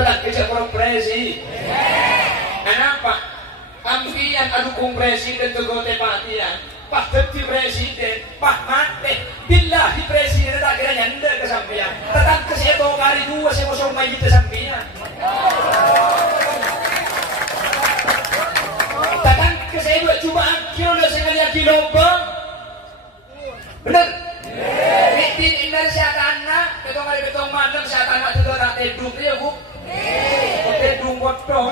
telah kerja presi. Kenapa? Ampian adukung presiden tegote patian. Pas jadi presiden, pas mati, billahi presiden tak kira nyanda kesampian. Tetap keseto kali dua semua main kesampian. Tetap keseto cuma kilo sengaja kilo bang. Bener? Bikin indar siatana, ketong kali ketong mandang siatana juga tak tedung ya bu. Tedung bodoh.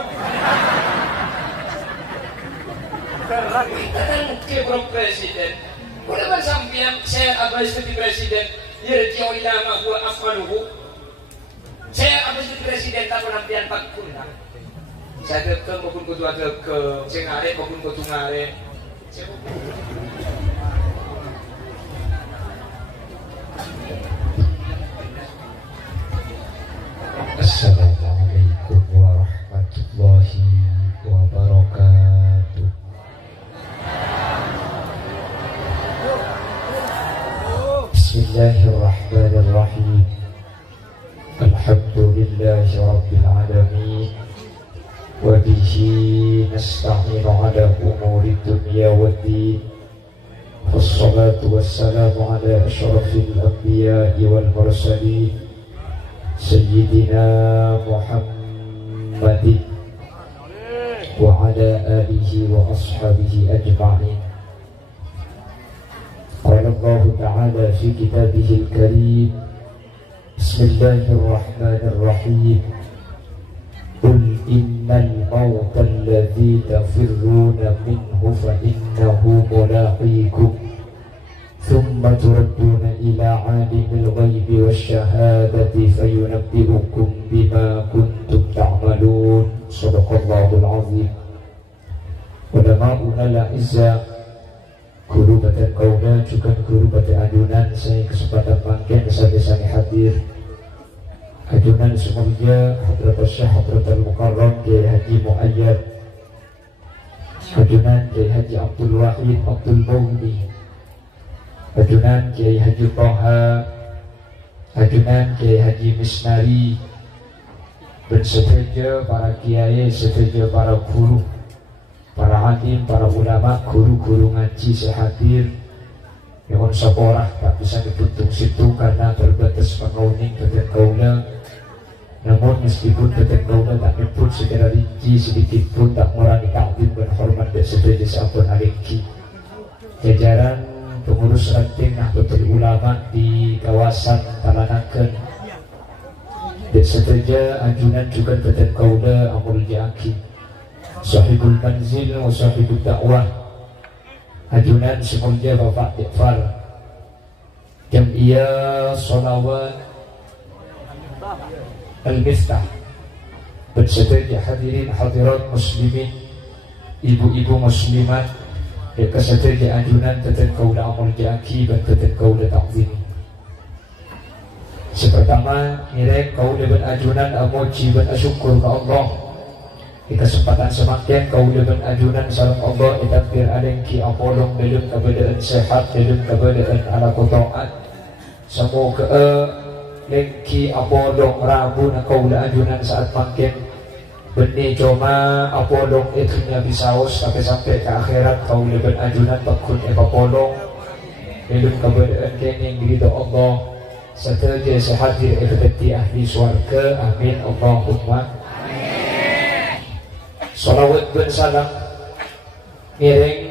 Tetang ke presiden. Boleh sampian saya abis jadi presiden. Yerjau ilama huwa afmaluhu. Saya abis jadi presiden tak penampian pakun. Saya deke maupun kudu deke, saya ngare maupun kudu ngare. Assalamualaikum warahmatullahi wabarakatuh. Bismillahirrahmanirrahim. Alhamdulillahi rabbil alamin. Wa bihi nasta'inu ala umuri dunya waddin. Wassalatu wassalamu ala asyrafil anbiya'i wal mursalin Sayyidina Muhammadin wa ala alihi wa ashabihi ajma'in. Qala Allah Ta'ala fi kitabihil karim. Bismillahirrahmanirrahim. Qul innal mawta alladhi tafirruna minhu fa innahu mulaqikum thumma turadduna ila 'alimil ghaibi wasyahadati fayunabbi'ukum bima kuntum ta'malun. Shadaqallahul 'azim. Ulama'una al-'izza, guru badan kauna juga guru badan adunan, saya kesempatan bangkit desa-desa hadir adunan semuanya Hadratul Syekh Hadratul Mukarram Kiai Haji Muayyad, adunan Kiai Haji Abdul Wahid Abdul Mawli, adunan Kiai Haji Toha, adunan Kiai Haji Misnari, dan seterusnya para kiai, seterusnya para guru, para hakim, para ulama, guru-guru ngaji sehadir. Yang sekolah tak bisa dibentuk situ karena terbatas pengauning badan kaula. Namun meskipun badan kaula tak nyebut secara rinci sedikit pun tak mengurangi takdim dan hormat dan sebagai sahabat aliki. Jajaran pengurus ranting Nahdlatul Ulama di kawasan Talanaken dan seterusnya ajunan juga badan kaula Amul Jaki, Sahibul Manzil wa Sahibul Dakwah, ajunan semuanya Bapak Iqbal, Jam'iyah Sholawat Al-Miftah, bersedia hadirin hadirat muslimin, ibu-ibu muslimat, dan kesedia ajunan teten kaula Amul Jaki dan teten kaula Ta'zimi. Sepertama, nirek kaula ben ajunan amoji ben asyukur ke Allah. Di kesempatan semakin kaula ben ajunan salam Allah itakbir alengki apolong dalam keadaan sehat, dalam keadaan ala kotoat. Semoga lengki apolong rabu na kaula ajunan saat makin benih coma apolong itu nabi saus sampai ke akhirat kaula ben ajunan bakun apolong dalam keadaan kening ridho Allah serta sehat di ahli swarga. Amin Allahumma. Salawat dan salam miring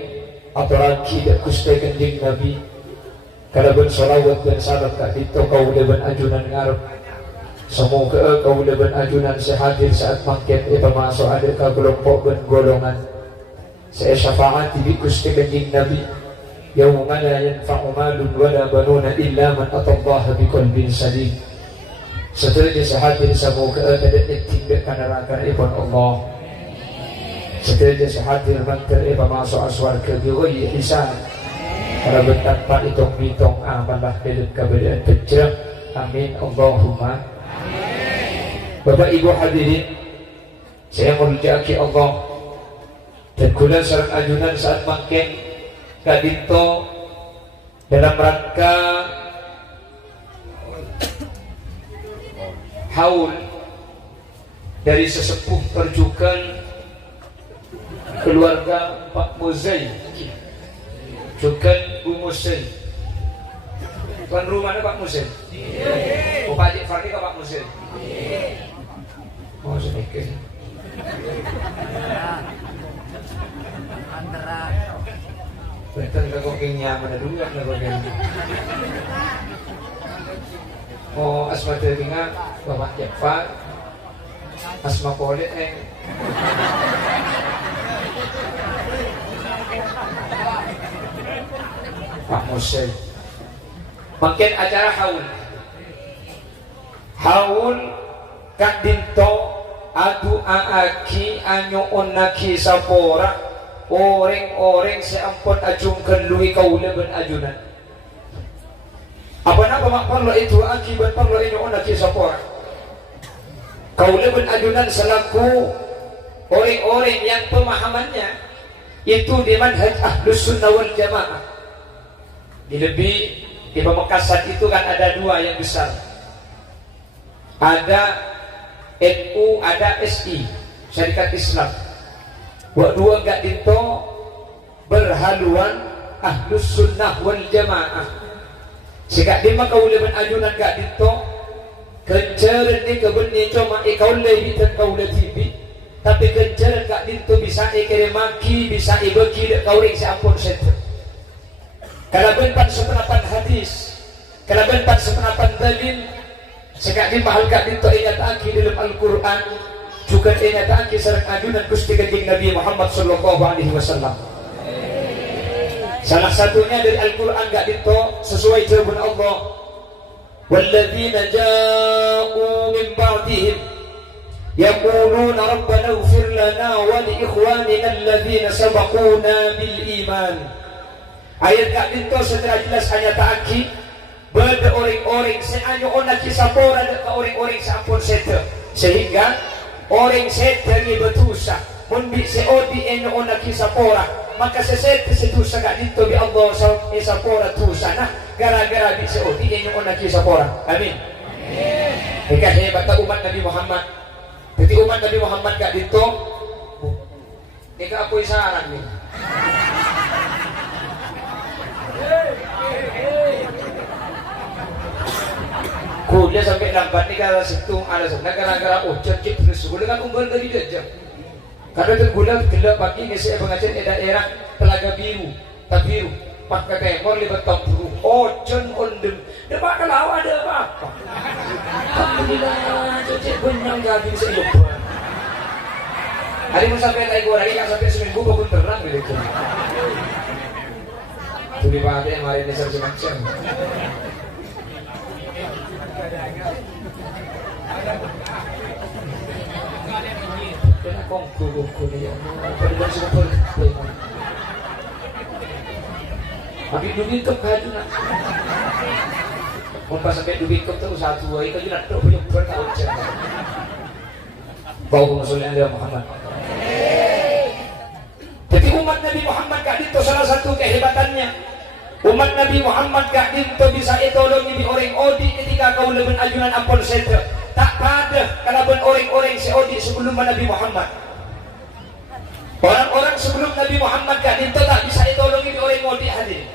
apalagi dak kuste kanjeng Nabi. Kalaban salawat dan salam kak dito kaula ben ajunan ngarep. Semoga kaula ben ajunan sehadir saat mangket masuk ada ka kelompok ben golongan. Saya syafaat di kuste kanjeng Nabi. Yauma la yanfa'u malun wala banuna illa man atallaha biqalbin salim. Setelah sehadir semoga ada tindak kanarakan ibn Allah. Setelah sehadir mantar masuk aswarga biwai hisab. Para betapa hitung-hitung amalah hidup keadaan pecah. Amin Allahumma. Bapak Ibu hadirin, saya merujaki Allah dan kula sareng ajunan saat mangkeng kadito dalam rangka haul dari sesepuh perjukan keluarga Pak Muzai, Jukan Bu Muzai. Tuan rumahnya Pak Muzai. Oh, Pak Haji Fardi ke Pak Muzai. Oh, sedikit. Betul kok nyaman dulu kan kok. Oh, asma telinga Bapak Jafar. Asma Polit Pak Musel. Makin acara haul Kak Dinto adu aaki anyo onaki sapora orang-orang seampun ajungkan lui kaula ben ajunan. Apa nama mak perlu itu akibat perlu ini onaki sapora. Kaula ben ajunan selaku orang-orang yang pemahamannya itu di manhaj Ahlus Sunnah wal Jamaah. Di Pamekasan itu kan ada dua yang besar. Ada NU, ada SI, Syarikat Islam. Dua enggak dinto berhaluan Ahlus Sunnah wal Jamaah. Jika dia maka ulai ben ajunan enggak dinto kencaran ni kebenih cuma ikaulai bitan kaulai tibi. Tapi kencaran enggak dinto bisa ikere maki, bisa ibeki dek kauring seampun setu. Kalau benpan sepenapan hadis, kalau benpan sepenapan dalil, sekali mahal kak dinto ingat aki dalam Al-Quran, juga ingat aki sarang ajunan Gusti Kanjeng Nabi Muhammad sallallahu alaihi wasallam. Salah satunya dari Al-Quran gak dinto sesuai jawaban Allah. Walladzina ja'u min ba'dihim yaquluna rabbana ighfir lana wa li ikhwanina alladzina sabaquna bil iman. Ayat gak dinto secara jelas hanya ta'aki beda orang-orang seanyo ona kisapora ke orang-orang sampun sete, sehingga orang sete ni betusa mundi seodi enyo ona kisapora maka sesete setusa gak dinto bi Allah sapora tusa nah gara-gara bi seodi enyo ona kisapora. Amin. Ika hebat umat Nabi Muhammad. Jadi umat Nabi Muhammad gak dinto ika aku isaran ni. Kuliah sampai lambat ni kalau setung alasan gara-gara cek terus gula kan umbal dari jejak. Karena tu gula gelap pagi ni saya pengajian di daerah Telaga Biru, Tabiru, pakai temor libat tampuru, ojen ondem. Depan kalau ada apa-apa. Alhamdulillah, cek benang gabi bisa lupa. Hari mau sampai naik goreng kan sampai seminggu bangun terang gitu. Tu di mana yang hari ini macam. Kena kongku dia. Pada semua perlu. Tapi duit tu kaju nak. Mumpah sampai duit tu satu lagi kaju nak tu punya bertahun jam. Bau maksudnya Nabi Muhammad. Jadi umat Nabi Muhammad gak itu salah satu kehebatannya. Umat Nabi Muhammad gak dinto bisa itolongi di orang odi ketika kau lebih ajunan ampun sete. Tak pada kalau orang-orang seodi sebelum Nabi Muhammad. Orang-orang sebelum Nabi Muhammad gak dinto tak bisa itolongi di orang odi hadir.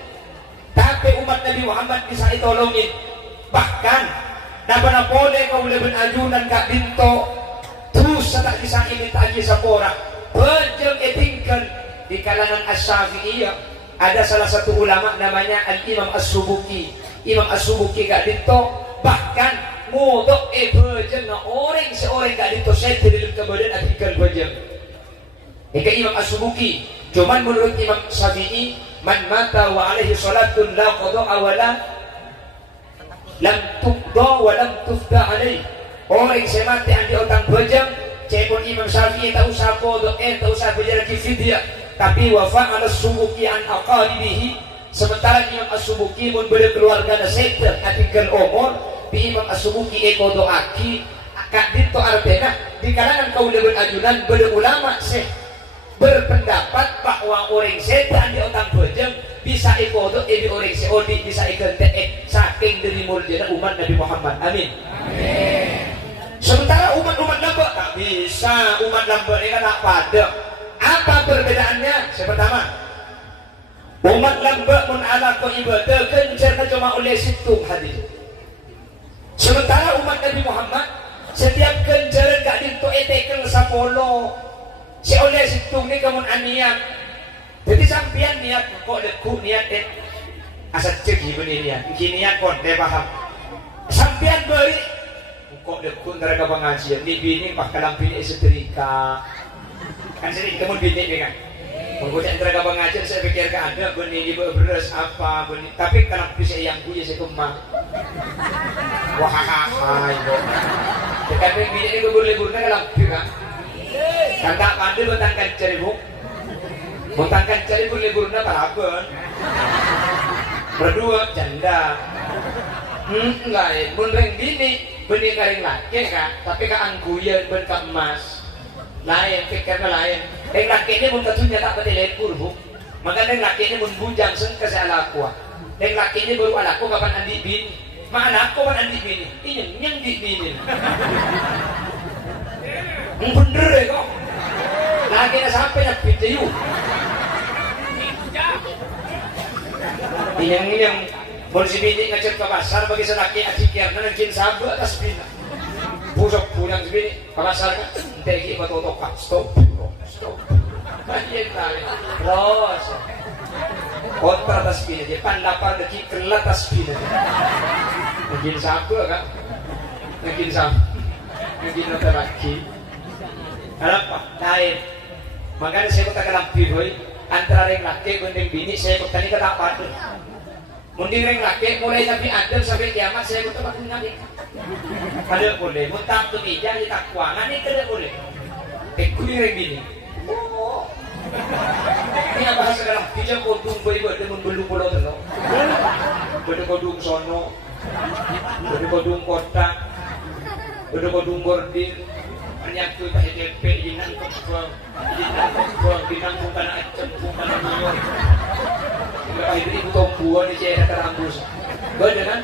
Tapi umat Nabi Muhammad bisa itolongi. Bahkan napa boleh kau lebih ajunan gak dinto terus tak bisa ini tak bisa pora. Bejeng etingkan di kalangan Asy-Syafi'iyah. Ada salah satu ulama namanya Al-Imam As-Subuki. Imam As-Subuki gak dinto bahkan ngudok bejeng orang seorang gak dinto sete dalam kemudian artikel bejeng. Ika Imam As-Subuki. Cuman menurut Imam Syafi'i, man mata wa alaihi salatun la qada'a wa lam tuqda wa lam tufda alaihi. Orang yang mati andi otang bejeng, cepon Imam Syafi'i tak usah qada tak usah bejeng fidyah. Tapi wafa ala subuki an aqalibihi. Sementara Imam As-Subuki pun berkeluarga sekte artikel umur bi Imam As-Subuki eko doaki kak dinto artena di kalangan kaula berajunan berulama seh berpendapat bahwa orang sekte andi otang bejeng bisa eko do di orang seodi bisa ikente saking dari mulia umat Nabi Muhammad. Amin. Amin. Sementara umat-umat lembek tak bisa, umat lembek ini kan tak pada. Apa perbedaannya? Yang pertama, umat lembek mun ala ko ibadah kencer cuma oleh situng hadis. Sementara umat Nabi Muhammad setiap kencaran gak ditoetekel sapolo. Si oleh situng ni kamun aniat. Jadi sampian niat kok deku niat asal cek gini niat. Gini niat pun dia paham. Sampian beri kok deku neraka pengajian di bini bakalan pilih setrika. Kan sering kamu bini ni kan. Menggoda neraka pengajian saya pikir ke anda beni di beres apa beni. Tapi kalau bisa yang punya saya kemah. Wah itu. Tetapi bini ini libur-liburnya kalau kan. Kan tak pandai bertangkan cari buk. Bertangkan cari libur-liburnya paragon. Berdua janda. Lain, bunreng bini, beni karing laki kan, tapi kan angguyan ben ka emas. Lain, pikirnya lain. Yang laki ini mun katunya tak betul lepur bu. Maka yang laki ini mun bujang sen ke saya laku. Yang laki ini baru alaku kapan andi bini. Mana aku kan andi bini, ini yang di bini. Bener ya kok. Lagi na sampai nak video. Yang bon si bini ngecek ke pasar bagi selaki asikir na nangkin sabu atas bina. Busok pulang si bini ke pasar kan. Tegi batotok ka stop. Banyak lagi. Terus. Kontra atas bina dia pandapar deki kelat atas bina. Nangkin sabu kan. Nangkin sabu. Nangkin nota laki. Kenapa? Lain. Makanya saya kata kelampi boy. Antara ring laki dengan bini saya kata ni kata apa tu? Munding ring laki mulai Nabi Adam sampai kiamat saya kata makin nabi. Ada boleh. Muntah tu ijah di takwangan ni tidak boleh. Kuning ring bini. Oh. Ini apa bahasa dalam kijang kodung boy dengan belu pulau tu. Belu kodung sono. Belu kodung kota. Belu kodung gordin. Banyak tu tak HDP jinang kebang binang bukan acem bukan nior. Kalau itu ibu tombuan di cina terambus. Bener kan?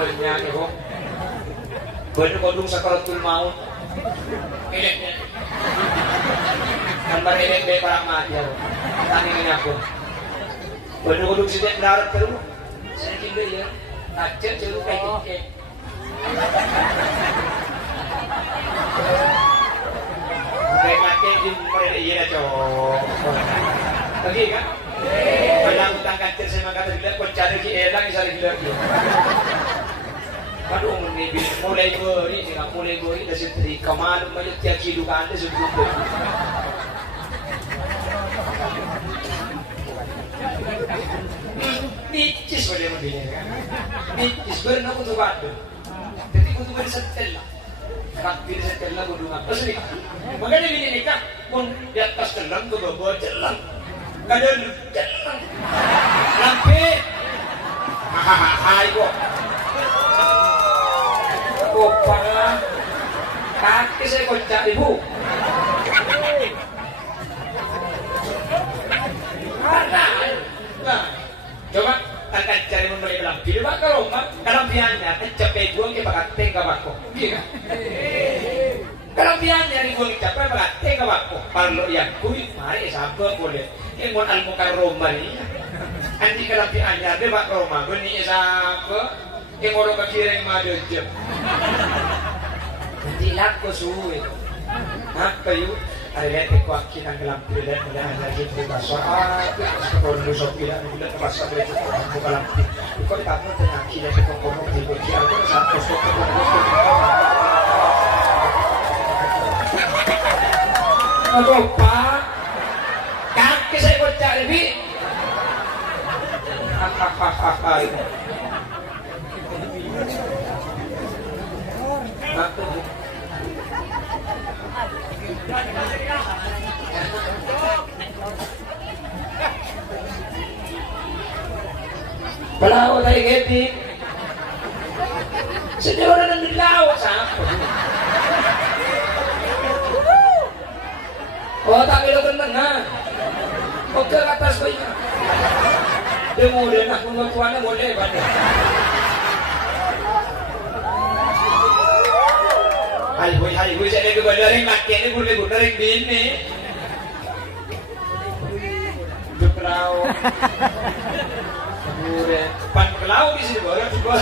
Benernya ni kok. Bener kodung sakaratul maut. Eleknya. Gambar elek be para mati aku. Tani ni aku. Bener kodung sidak darat terus. Saya kira ya. Acem jeruk kayak kek. Kayak laki di mereka iya cowok. Lagi kan? Kalau utang kancir saya kata gila, kau cari ki elang isari gila. Aduh, mulai beri, mulai beri dari sini kemana macam tiap kilo kan ada sebelum beri. Nicis boleh membeli kan? Nicis berenang untuk batu. Jadi untuk beri setel lah. Kakil setel lah bodungan. Asli. Makanya bini nikah pun di atas telang ke bawah telang. Kadang telang. Lampi. Hai kok. Kopang. Kaki saya kocak ibu. Mana? Nah, coba akan cari membeli lampi. Coba kalau kelampiannya capek buang ke pakateng ke bako. Iya. Kelampiannya dibuang capek pakateng ke bako. Kalau yang kuih, mari sabar boleh. Yang mau almukan Roma ni. Andi kelampiannya dia bak Roma. Beni sabar. Yang orang kekiring madu jam. Nanti laku suwe. Apa yuk? Ada lihat ekuakin ang lampi dan mudahan lagi kita soal kalau dulu sopiran bila terasa begitu buka lampi. Kau tak tahu tentang kita sekolah di bocil aku satu sekolah. Aku pak, kaki saya bocah lebih. Hahaha. Aku Pelaut dari Gedi. Sejauh orang yang dilawak siapa? Oh tak kira tenang ha. Oke ke atas bayi. Dia boleh nak mengutuannya boleh pada. Hai boy saya ke bandara laki ini boleh ring bini. Dukrau. Ure pan kelau di sini baru juga.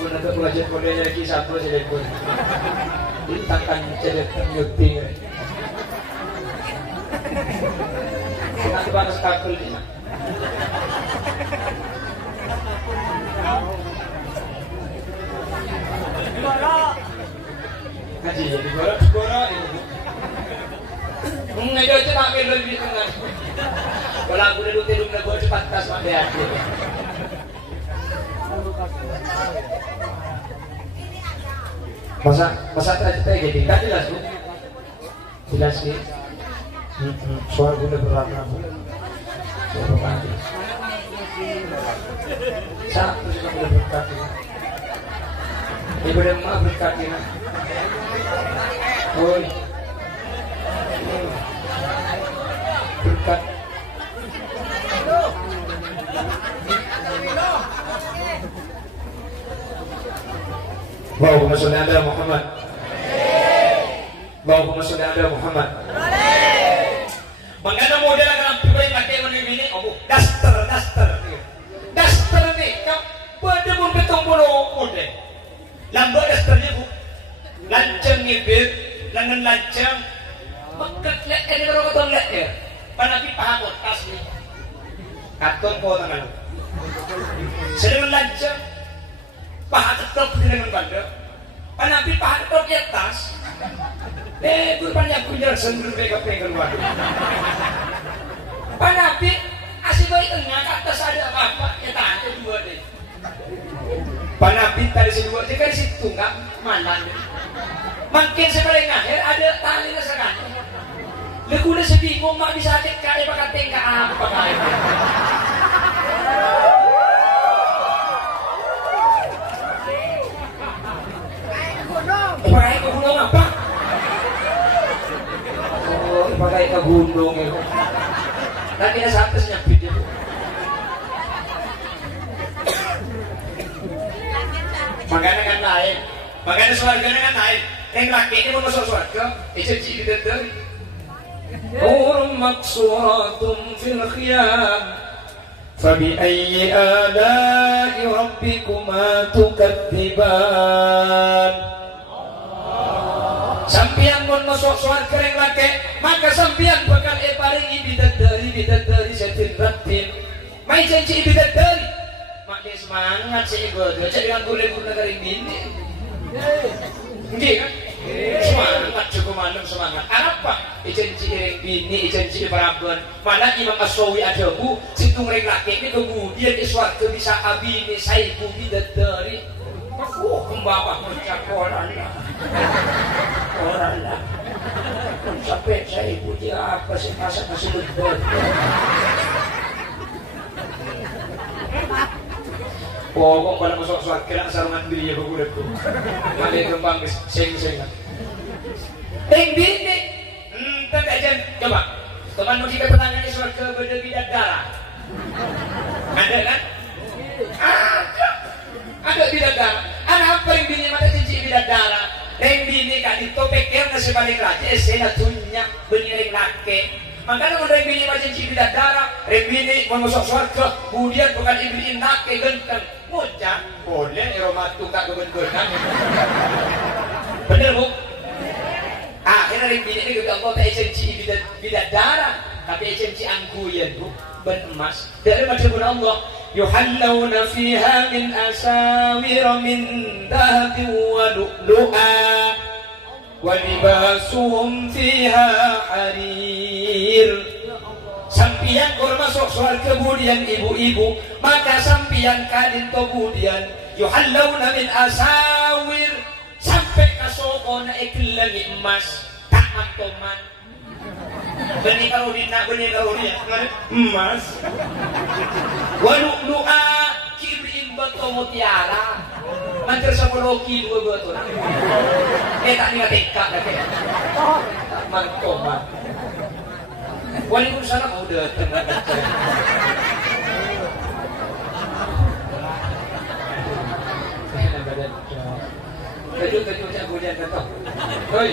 Udah ada belajar kodenya lagi satu saja pun. Ditangkan cedek nyuting. Nanti panas kabel ni. Haji jadi borak ini. Ngajar je nak ambil lebih tengah. Kalau aku dah duduk dalam negara cepat tas mandai hati. Masa cerita jadi tak jelas bu? Jelas ni. Soal guna berapa bu? Berapa kali? Satu juga boleh berkati. Ibu dan mak berkati nak. Oi. Berkat. Allahumma sholli ala Muhammad. Allahumma sholli ala Muhammad. Mengana model dalam pribadi pakai ini daster ni kau pada pun betong bolo model. Lambat dasternya bu, lancang ngibir, langan lancang, makat lek ini baru katon lek ya. Panapi pahamot asli, katon po tangan. Sedang lancang. Paha tetap dengan banda, panapi paha tetap di atas. Berpanjang kunjar sendiri pegang keluar. Panapi asih bayi tengah ke atas ada apa-apa ya tanya dua deh. Panapi tadi sedua dia kan situ nggak malan. Makin sepaling akhir ada tali sekarang. Leku dah sebingung mak bisa adik kaya pakai tengah apa kaya. Pakai ke gunung apa? Oh, pakai ke gunung itu. Tadi ada sampai senyapit itu. Makanya kan lain. Makanya suarganya kan lain. Yang laki ini mau masuk suarga, itu cik dari. Hurun maksuratun fil khiyam. Fabi'ayyi ala'i rabbikuma tukadziban. Sampian mun masuk surga yang laki, maka sampian bakal paringi bidadari setin. Mai janji bidadari. Makin semangat sih gua. Jadi kan boleh negara ini. Nggih kan? Semangat cukup malam semangat. Apa? Janji ring bini, janji perabon. Mana Imam As-Sawi ada bu, situ ring laki ini kemudian di surga bisa abini saibu bidadari. Kembang mencap orang lah. Sampai saya ibu dia apa sih masa masih betul. Kok pada masuk suara kira sarungan diri ya bagus tu. Ada kembang seng. Bini, tapi aja coba. Teman mau kita pertanyaan di surga beda darah. Ada kan? Ada bidadara. Anak apa yang bini mata cici bidadara? Yang bini kan itu pikir nasi balik raja. Saya tunyak bini yang laki. Makanya kalau yang bini mata cici bidadara, yang bini mau masuk surga, kemudian bukan iblis laki genteng. Mucak boleh eromatu tak kebenturan. Bener bu? Akhirnya yang bini ini juga Allah tak cici bidadara, tapi cici angkuyan bu, ben emas. Dari macam Allah. يحلون فيها من أساور من ذهب ولؤلؤا ولباسهم فيها حرير. Sampian kalau masuk surga kemudian ibu-ibu, maka sampian kadin kemudian yuhallawna min asawir sampai kasokona iklangi emas tak mantoman. Benih karudina emas. Walu'lu'a kibrin bato mutiara. Mantir sa poloki dua bato. Tak ni ngatika lagi. Mantoma. Walaupun sana mau datang. kata. Hoi.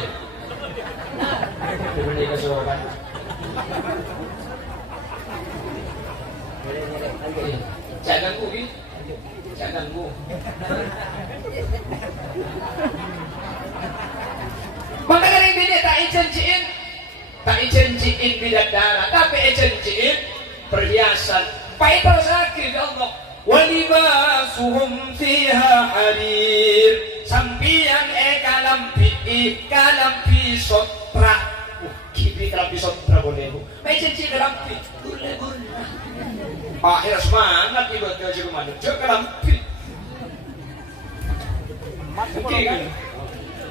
Dibeli kesokan. Jangan ku ki. Jangan ku. Maka dari bini tak ijanjiin bidadara, tapi ijanjiin perhiasan. Paital sakit ya Allah. Walibasuhum fiha harir. Sampian kalampi sotra. Kibi kalampi sotra boleh bu. May janji kalampi. Boleh. Akhir semangat ibu tuh jadi mana? Jauh kalampi.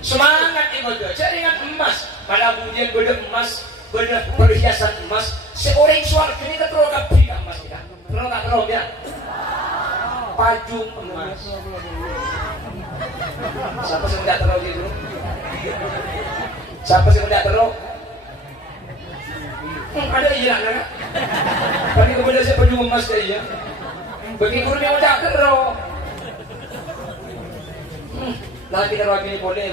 Semangat ibu tuh. Jaringan emas. Pada kemudian beda emas, beda perhiasan emas. Seorang suara ini terlalu kapi emas kita. Terlalu ya. Pajung emas. Siapa sih tidak terlalu gitu? Siapa sih tidak terlalu? Ada iya nggak? Bagi kepada saya pajung emas dia. Bagi guru yang tidak terlalu. Lagi terlalu ini boleh.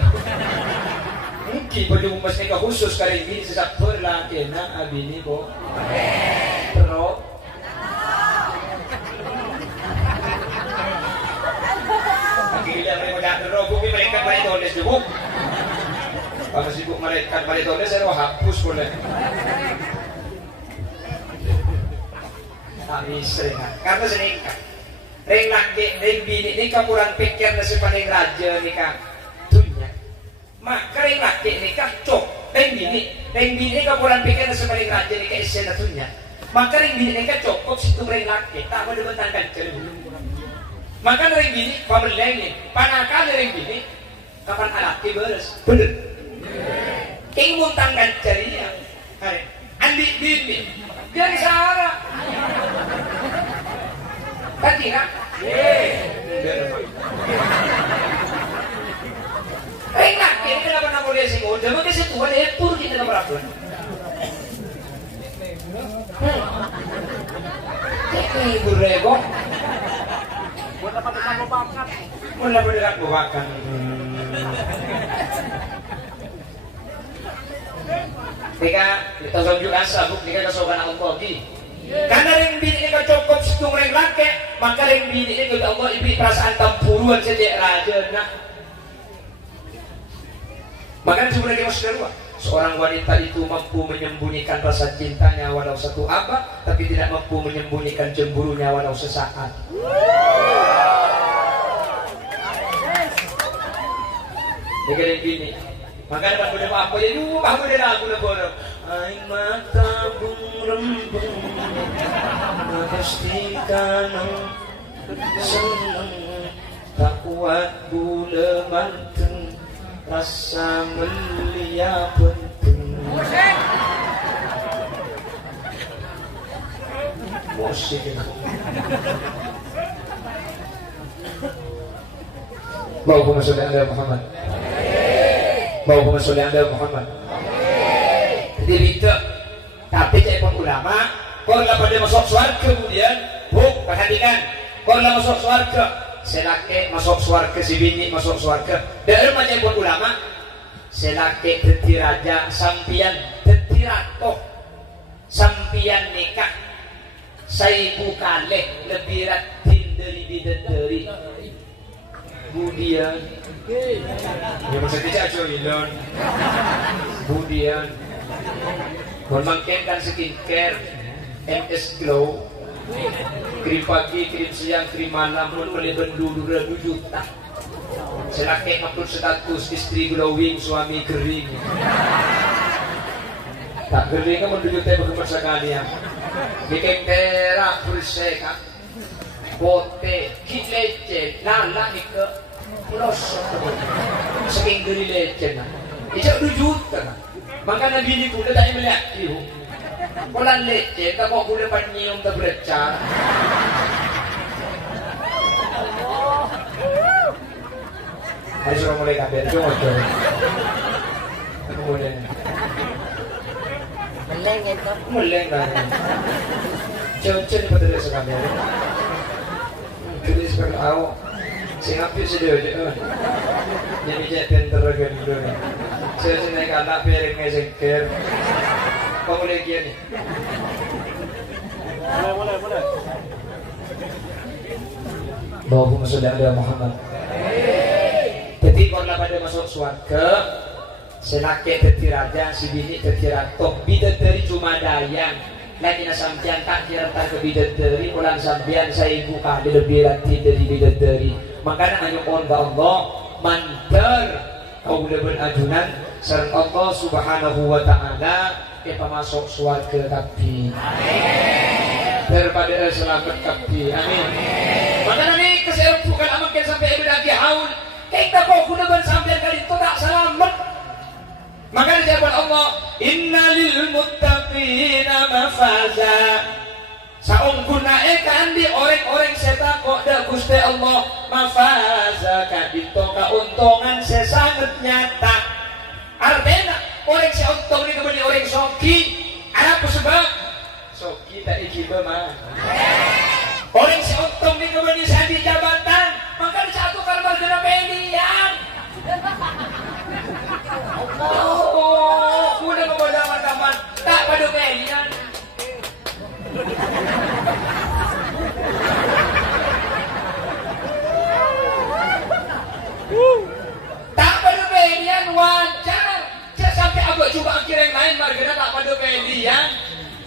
Mungkin pajung emas ini khusus kali ini sesak berlaki na abini bo. Terlalu. Bila mereka dah terobok, mereka balik tulis dulu. Kalau sibuk mereka balik tulis, saya hapus boleh. Tapi sering, karena sering. Ring laki, ring bini, ini kapuran pikir nasi paling raja ni kan. Dunia. Maka ring laki ni kan cok, ring bini kapuran pikir nasi paling raja ni kan isi dunia. Maka ring bini ni kan cok, kok situ ring laki, tak boleh bentangkan cerita. Maka dari bini, pembelian ini, panakal dari bini, kapan alat beres, bener. King muntangkan ceria, andi bini, biar salah. Tadi kan? Enak, ini kenapa nak boleh sih? Udah mungkin situ ada epur kita nak berapa? Ini burego. Mula berdekat bukakan. Tika kita tunjuk asa buk tika kesokan aku lagi. Karena ring bini ini cukup situng ring laki, maka ring bini ini kita Allah ibi perasaan tampuruan saja raja nak. Maka sebenarnya maksudnya seorang wanita itu mampu menyembunyikan rasa cintanya walau satu abad, tapi tidak mampu menyembunyikan cemburunya walau sesaat. Dengerin bini. Maka dapat boleh apa ya dulu, apa boleh lagu nak bodoh. Aing mata bung rembung, pastikan senang, tak kuat bula banteng, rasa melia penting. Musik ini. Allahumma sholli ala Muhammad. Allahumma sholli ala Muhammad. Jadi itu, tapi saya pun ulama, kalau pada masuk surga kemudian, perhatikan, kalau masuk surga, selaki masuk surga, si bini masuk surga. Dari macam pun ulama, selaki deti raja, sampian deti ratu, sampian nikah, saibu kalih lebih ratin dari bidadari. Budian, ya maksudnya aja Wilon. Budian, memangkinkan skincare, MS Glow, krim pagi, krim siang, krim malam, pun boleh bendulu 2 juta. Selaki upload status istri glowing, suami kering. Tak kering kan 2 juta berkembang sekali ya. Bikin terak bersihkan. Bote, kit lecen, lala ni ke pelosok saking geri lecen ijak 2 juta maka Nabi ni pun tak melihat dia pola lecen tak mau boleh panyium tak bercar hari suruh mulai kabel cuma boleh meleng itu meleng lah cocok ni betul sekali. Jadi sekarang awak Sing apik sedaya. Jadi cek tenter kan dulu. Saya seneng anak piring sengker. Kau boleh gini. Boleh. Allahumma sholli ala Muhammad. Jadi kalau pada masuk surga, senake dadi raja, si bini dadi ratu, bidadari cuma dayang. Lagi na sampean tak kira tak ke bidadari, ulang sampean saya ibu kali lebih rati dari bidadari. Makanya hanya Allah mandar kau leban ajunan serta Allah subhanahu wa ta'ala kita masuk surga kabeh. Daripada selamat kabeh. Amin. Makanya nih kesel bukan amakin sampai ibu lagi haul. Kita kau gunakan sampai kali itu tak selamat. Maka dijabat Allah, innalil muttaqina mafaza. Saung gunakan di orang-orang seta kok dah Gusti Allah mafaza kadito keuntungan sesangat nyata. Artinya orang seuntung ini kemudian orang soki. Apa sebab? Soki tak ikiba mah. Orang seuntung ini kemudian sandi jabatan. Maka satu kalbar kena pilihan. Oh, udah kemudahan kaman tak pada pilihan. Tak pada pilihan wajar. Saya sampai agak coba akhir yang lain margana tak pada pilihan.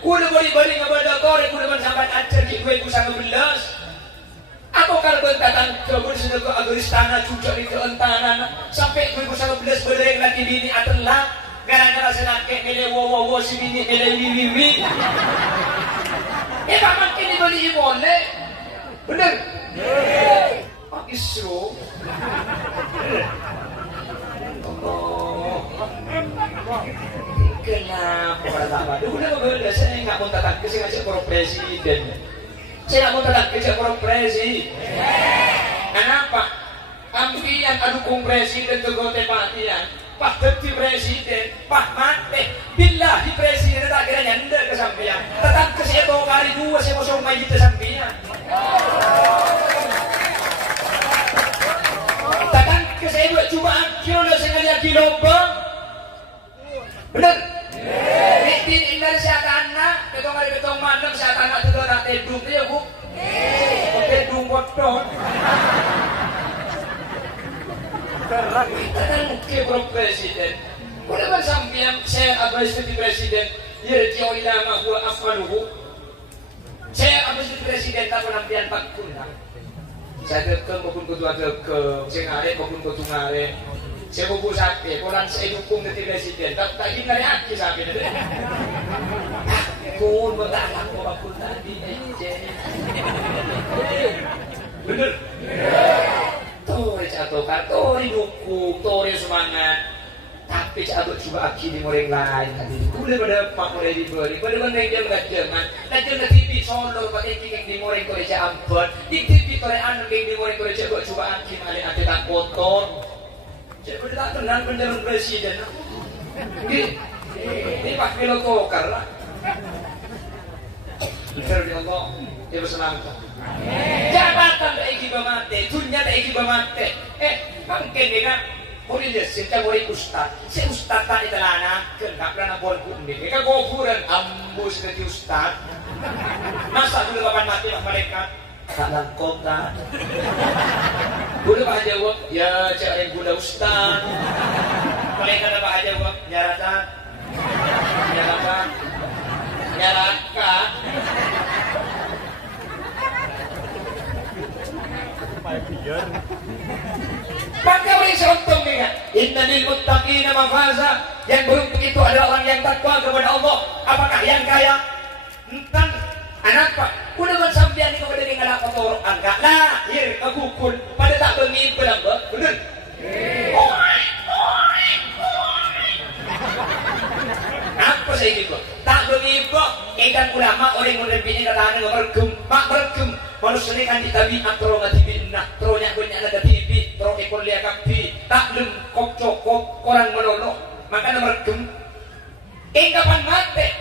Kuda beri-beri kepada korek, kuda sampai ajar di 2019. Aku kalau datang ke Bursa ke Agristana cucuk di keentanan sampai 2019 bereng lagi bini adalah gara-gara senake mele wo si bini mele wiwi. Paman kini beli boleh, bener? Oh isu. Kenapa orang tak udah berbeda, saya nggak mau datang ke sini ngasih presiden. Saya nggak mau datang ke sini presiden. Kenapa? Ambian adukung presiden tegote patian. Pak deti presiden, pak mate, billahi presiden tak kira nyanda kesampian. Datang ke sini dua kali dua saya mau somai kita sampian. Datang ke sini dua cubaan kilo sengaja kilo bang. Bener? Ini indah siapa anak, betong hari betong malam siapa anak itu nak tedung dia bu, tedung bodoh. Kita ke presiden, udah kan sampai saya abis jadi presiden, dia jauh lama gua afwanuhu. Saya abis jadi presiden tak penampilan pak kunang. Saya ke maupun ketua ke, saya ngare maupun ketua ngare. Saya buku sakit, orang saya dukung ke presiden, tak hindari aki sakit. Kun bertahan walaupun tadi bener. Tori jatuh kan, tori dukung, tori semangat. Tapi jatuh coba aki di orang lain. Tadi boleh pada pak mulai diberi, pada meneng dia nggak jangan. Nanti di TV Solo, pak Eki yang di orang Korea Ambon, di TV Korea Anu yang di orang Korea coba aki malih ada tak kotor. Saya boleh tak tenang penjalan presiden. Ini Pak Milo Tokar lah. Firman Allah, dia bersenangkan. Jabatan tak iki bamate, dunia tak iki bamate. Mungkin dia boleh dia cinta boleh ustad. Si ustad tak itelana, kenapa pernah boleh kumbi. Mereka gofuran ambus dari ustad. Masa dulu kapan mati mereka? Tak langkop tak. Boleh Pak jawab, ya cak yang guna ustaz. Mereka ada Pak jawab, nyarakan, nyarakan. Maka orang seuntung ni kan, innalil muttaqina mafaza. Yang beruntung itu adalah orang yang takwa kepada Allah. Apakah yang kaya? Entah. Anak pak, udah kan sampean itu pada dengan apa toro angka lahir kagukul pada tak bengi belang bener. Apa saya gitu? Tak bengi ikan ulama orang yang lebih ingat mergem manusia ini kan ditabiat terus nggak dibina terus yang banyak ada TV terus ekor lihat kapi tak lem kok cokok orang melolo makanya mergem. Kapan mati